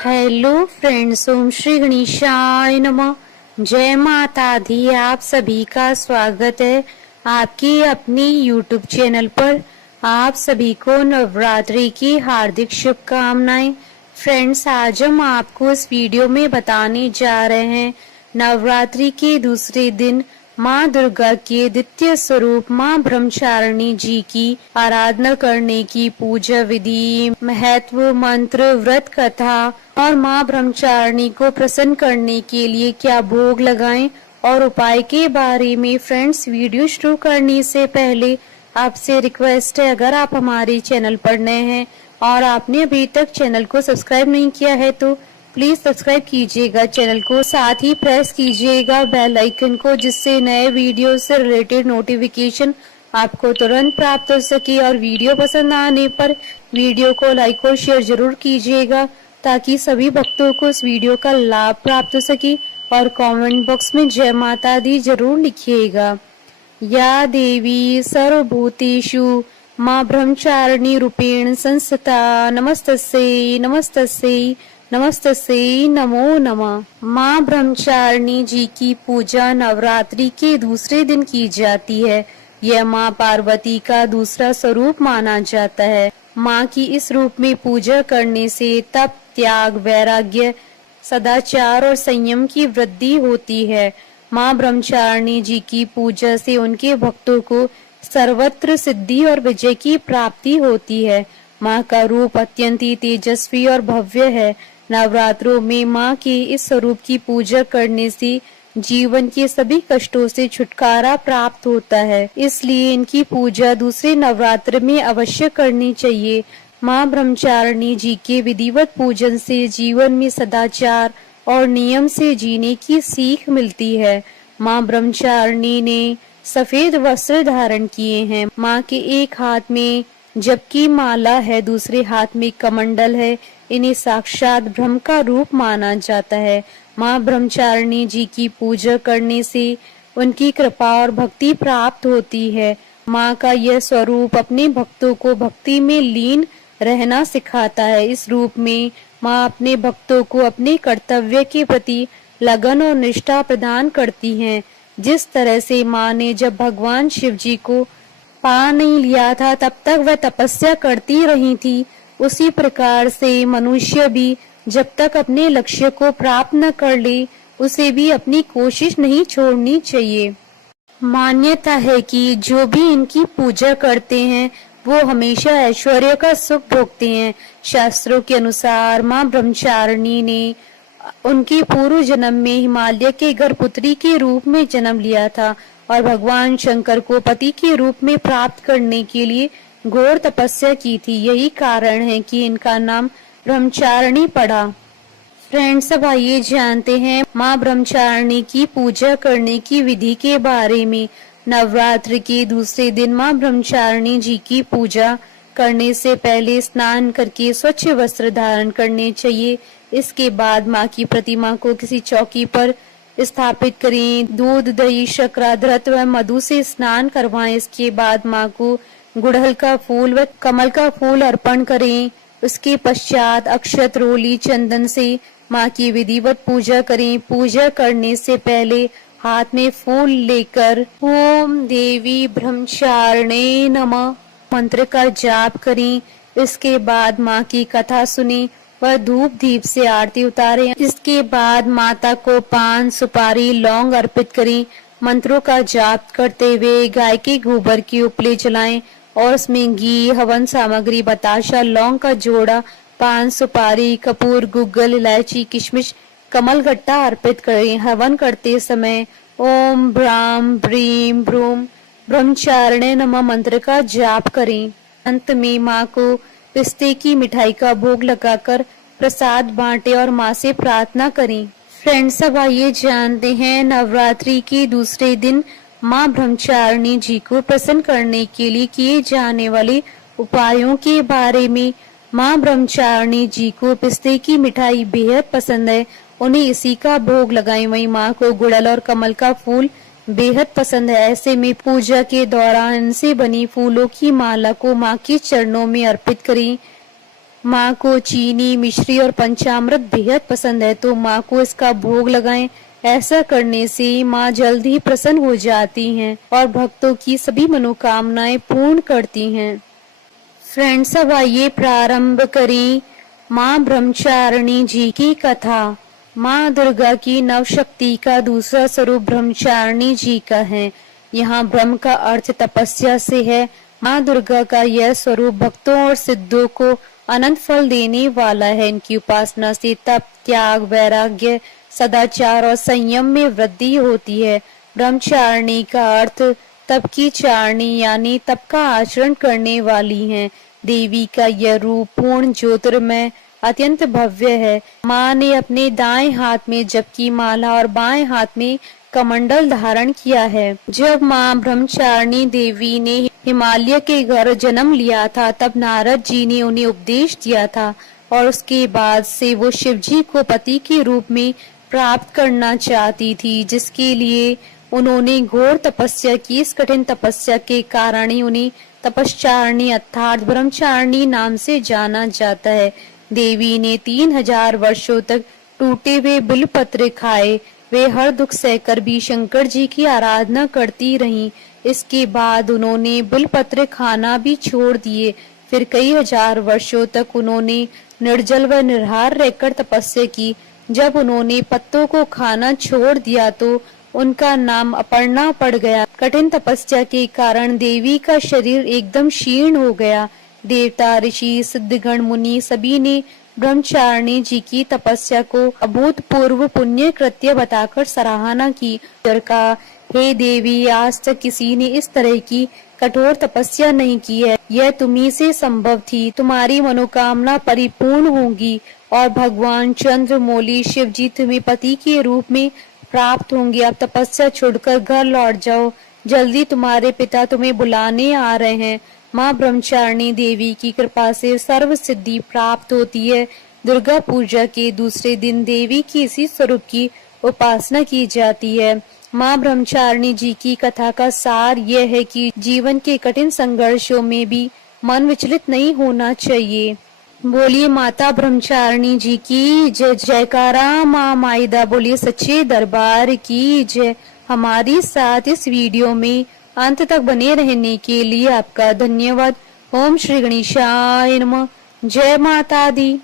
Hello friends, ओम श्री गणेशाय नमः। जय माता दी। आप सभी का स्वागत है आपके अपने यूट्यूब चैनल पर। आप सभी को नवरात्रि की हार्दिक शुभकामनाएं। फ्रेंड्स, आज हम आपको इस वीडियो में बताने जा रहे हैं नवरात्रि के दूसरे दिन माँ दुर्गा के द्वितीय स्वरूप माँ ब्रह्मचारिणी जी की आराधना करने की पूजा विधि, महत्व, मंत्र, व्रत कथा और माँ ब्रह्मचारिणी को प्रसन्न करने के लिए क्या भोग लगाएं और उपाय के बारे में। फ्रेंड्स, वीडियो शुरू करने से पहले आपसे रिक्वेस्ट है, अगर आप हमारे चैनल पर नए हैं और आपने अभी तक चैनल को सब्सक्राइब नहीं किया है तो प्लीज सब्सक्राइब कीजिएगा चैनल को, साथ ही प्रेस कीजिएगा बेल आइकन को, जिससे नए वीडियो से रिलेटेड नोटिफिकेशन आपको तुरंत प्राप्त हो सके। और वीडियो पसंद आने पर वीडियो को लाइक और शेयर जरूर कीजिएगा ताकि सभी भक्तों को इस वीडियो का लाभ प्राप्त हो सके। और कमेंट बॉक्स में जय माता दी जरूर लिखिएगा। या देवी सर्वभूतेषु माँ ब्रह्मचारिणी रूपेण संस्थिता नमस्तस्यै नमस्तस्यै नमस्तस्यै नमो नमः। माँ ब्रह्मचारिणी जी की पूजा नवरात्रि के दूसरे दिन की जाती है। यह माँ पार्वती का दूसरा स्वरूप माना जाता है। माँ की इस रूप में पूजा करने से तप, त्याग, वैराग्य, सदाचार और संयम की वृद्धि होती है। माँ ब्रह्मचारिणी जी की पूजा से उनके भक्तों को सर्वत्र सिद्धि और विजय की प्राप्ति होती है। माँ का रूप अत्यंत ही तेजस्वी और भव्य है। नवरात्रों में माँ के इस स्वरूप की पूजा करने से जीवन के सभी कष्टों से छुटकारा प्राप्त होता है, इसलिए इनकी पूजा दूसरे नवरात्र में अवश्य करनी चाहिए। माँ ब्रह्मचारिणी जी के विधिवत पूजन से जीवन में सदाचार और नियम से जीने की सीख मिलती है। माँ ब्रह्मचारिणी ने सफेद वस्त्र धारण किए हैं। माँ के एक हाथ में जबकि माला है, दूसरे हाथ में कमंडल है। इन्हें साक्षात ब्रह्म का रूप माना जाता है। माँ ब्रह्मचारिणी जी की पूजा करने से उनकी कृपा और भक्ति प्राप्त होती है। माँ का यह स्वरूप अपने भक्तों को भक्ति में लीन रहना सिखाता है। इस रूप में माँ अपने भक्तों को अपने कर्तव्य के प्रति लगन और निष्ठा प्रदान करती हैं। जिस तरह से माँ ने जब भगवान शिव जी को पा नहीं लिया था तब तक वह तपस्या करती रही थी, उसी प्रकार से मनुष्य भी जब तक अपने लक्ष्य को प्राप्त न कर ले उसे भी अपनी कोशिश नहीं छोड़नी चाहिए। मान्यता है कि जो भी इनकी पूजा करते हैं वो हमेशा ऐश्वर्य का सुख भोगते हैं। शास्त्रों के अनुसार माँ ब्रह्मचारिणी ने उनके पूर्व जन्म में हिमालय के गर्भपुत्री के रूप में जन्म लिया था और भगवान शंकर को पति के रूप में प्राप्त करने के लिए घोर तपस्या की थी। यही कारण है कि इनका नाम ब्रह्मचारिणी पड़ा। फ्रेंड्स, अब आइए जानते हैं माँ ब्रह्मचारिणी की पूजा करने की विधि के बारे में। नवरात्र के दूसरे दिन माँ ब्रह्मचारिणी जी की पूजा करने से पहले स्नान करके स्वच्छ वस्त्र धारण करने चाहिए। इसके बाद माँ की प्रतिमा को किसी चौकी पर स्थापित करें। दूध, दही, शर्करा, घृत व मधु से स्नान करवाएं। इसके बाद माँ को गुड़हल का फूल व कमल का फूल अर्पण करें। उसके पश्चात अक्षत, रोली, चंदन से माँ की विधिवत पूजा करें। पूजा करने से पहले हाथ में फूल लेकर ओम देवी ब्रह्मचारिणे नमः मंत्र का जाप करें। इसके बाद माँ की कथा सुने व धूप दीप से आरती उतारें। इसके बाद माता को पान, सुपारी, लौंग अर्पित करें। मंत्रों का जाप करते हुए गाय के गोबर की उपले जलाएं और उसमें घी, हवन सामग्री, बताशा, लौंग का जोड़ा, पान, सुपारी, कपूर, गुग्गल, इलायची, किशमिश, कमल गट्टा अर्पित करें। हवन करते समय ओम ब्राम ब्रीम ब्रूम ब्रह्मचारिणे नमः मंत्र का जाप करें। अंत में माँ को पिस्ते की मिठाई का भोग लगाकर प्रसाद बांटे और माँ से प्रार्थना करें। फ्रेंड्स, अब आइए जानते हैं नवरात्रि के दूसरे दिन माँ ब्रह्मचारिणी जी को प्रसन्न करने के लिए किए जाने वाले उपायों के बारे में। माँ ब्रह्मचारिणी जी को पिस्ते की मिठाई बेहद पसंद है, उन्हें इसी का भोग लगाएं। वहीं माँ को गुड़हल और कमल का फूल बेहद पसंद है। ऐसे में पूजा के दौरान इनसे बनी फूलों की माला को माँ के चरणों में अर्पित करें। माँ को चीनी, मिश्री और पंचामृत बेहद पसंद है, तो माँ को इसका भोग लगाएं। ऐसा करने से माँ जल्द ही प्रसन्न हो जाती हैं और भक्तों की सभी मनोकामनाएं पूर्ण करती हैं। फ्रेंड्स, अब आइए प्रारंभ करें माँ ब्रह्मचारिणी जी की कथा। माँ दुर्गा की नवशक्ति का दूसरा स्वरूप ब्रह्मचारिणी जी का है। यहाँ ब्रह्म का अर्थ तपस्या से है। माँ दुर्गा का यह स्वरूप भक्तों और सिद्धों को अनंत फल देने वाला है। इनकी उपासना से तप, त्याग, वैराग्य, सदाचार और संयम में वृद्धि होती है। ब्रह्मचारिणी का अर्थ तप की चारणी यानी तप का आचरण करने वाली हैं। देवी का यह रूप पूर्ण ज्योतिर्मय अत्यंत भव्य है। माँ ने अपने दाएं हाथ में जप की माला और बाएं हाथ में कमंडल धारण किया है। जब माँ ब्रह्मचारिणी देवी ने हिमालय के घर जन्म लिया था, तब नारद जी ने उन्हें उपदेश दिया था और उसके बाद से वो शिव जी को पति के रूप में प्राप्त करना चाहती थी, जिसके लिए उन्होंने घोर तपस्या की। इस कठिन तपस्या के कारण ही उन्हें तपश्चारिणी अर्थात ब्रह्मचारिणी नाम से जाना जाता है। देवी ने 3000 वर्षों तक टूटे हुए बिलपत्र खाए। वे हर दुख सहकर भी शंकर जी की आराधना करती रहीं। इसके बाद उन्होंने बिलपत्र खाना भी छोड़ दिए। फिर कई हजार वर्षों तक उन्होंने निर्जल व निराहार रहकर तपस्या की। जब उन्होंने पत्तों को खाना छोड़ दिया तो उनका नाम अपर्णा पड़ गया। कठिन तपस्या के कारण देवी का शरीर एकदम क्षीण हो गया। देवता, ऋषि, सिद्धगण, मुनि सभी ने ब्रह्मचारिणी जी की तपस्या को अभूतपूर्व पुण्य कृत्य बताकर सराहना की। का हे देवी, आज तक किसी ने इस तरह की कठोर तपस्या नहीं की है। यह तुम्ही से संभव थी। तुम्हारी मनोकामना परिपूर्ण होगी और भगवान चंद्रमौली शिव जी तुम्हें पति के रूप में प्राप्त होंगे। अब तपस्या छोड़कर घर लौट जाओ, जल्दी तुम्हारे पिता तुम्हें बुलाने आ रहे हैं। माँ ब्रह्मचारिणी देवी की कृपा से सर्व सिद्धि प्राप्त होती है। दुर्गा पूजा के दूसरे दिन देवी की इसी स्वरूप की उपासना की जाती है। माँ ब्रह्मचारिणी जी की कथा का सार यह है कि जीवन के कठिन संघर्षों में भी मन विचलित नहीं होना चाहिए। बोलिए माता ब्रह्मचारिणी जी की जय। जयकारा माँ माइदा। बोलिए सच्चे दरबार की जय। हमारी साथ इस वीडियो में अंत तक बने रहने के लिए आपका धन्यवाद। ओम श्री गणेशाय नमः। जय माता दी।